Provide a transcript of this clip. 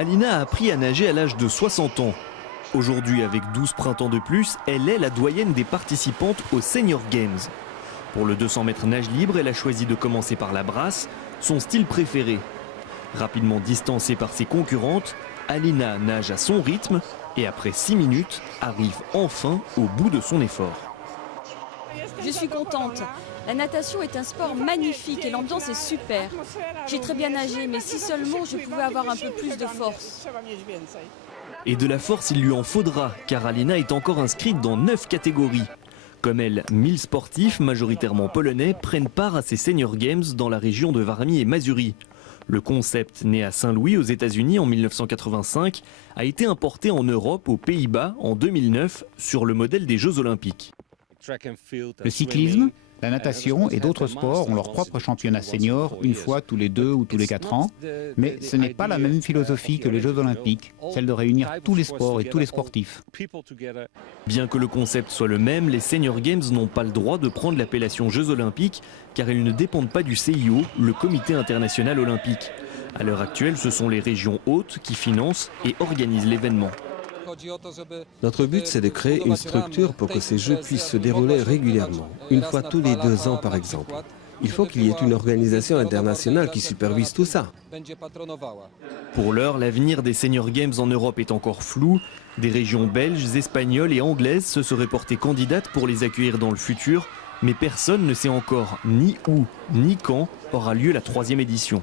Alina a appris à nager à l'âge de 60 ans. Aujourd'hui, avec 12 printemps de plus, elle est la doyenne des participantes aux Senior Games. Pour le 200 mètres nage libre, elle a choisi de commencer par la brasse, son style préféré. Rapidement distancée par ses concurrentes, Alina nage à son rythme et après 6 minutes, arrive enfin au bout de son effort. Je suis contente. La natation est un sport magnifique et l'ambiance est super. J'ai très bien nagé, mais si seulement je pouvais avoir un peu plus de force. Et de la force, il lui en faudra, car Alina est encore inscrite dans 9 catégories. Comme elle, 1000 sportifs, majoritairement polonais, prennent part à ces Senior Games dans la région de Warmie et Mazurie. Le concept, né à Saint-Louis aux États-Unis en 1985, a été importé en Europe, aux Pays-Bas, en 2009, sur le modèle des Jeux Olympiques. Le cyclisme, la natation et d'autres sports ont leur propre championnat senior une fois tous les 2 ou tous les 4 ans. Mais ce n'est pas la même philosophie que les Jeux Olympiques, celle de réunir tous les sports et tous les sportifs. Bien que le concept soit le même, les Senior Games n'ont pas le droit de prendre l'appellation Jeux Olympiques car ils ne dépendent pas du CIO, le Comité international olympique. À l'heure actuelle, ce sont les régions hôtes qui financent et organisent l'événement. Notre but, c'est de créer une structure pour que ces Jeux puissent se dérouler régulièrement, une fois tous les 2 ans par exemple. Il faut qu'il y ait une organisation internationale qui supervise tout ça. Pour l'heure, l'avenir des Senior Games en Europe est encore flou. Des régions belges, espagnoles et anglaises se seraient portées candidates pour les accueillir dans le futur, mais personne ne sait encore ni où ni quand aura lieu la 3e édition.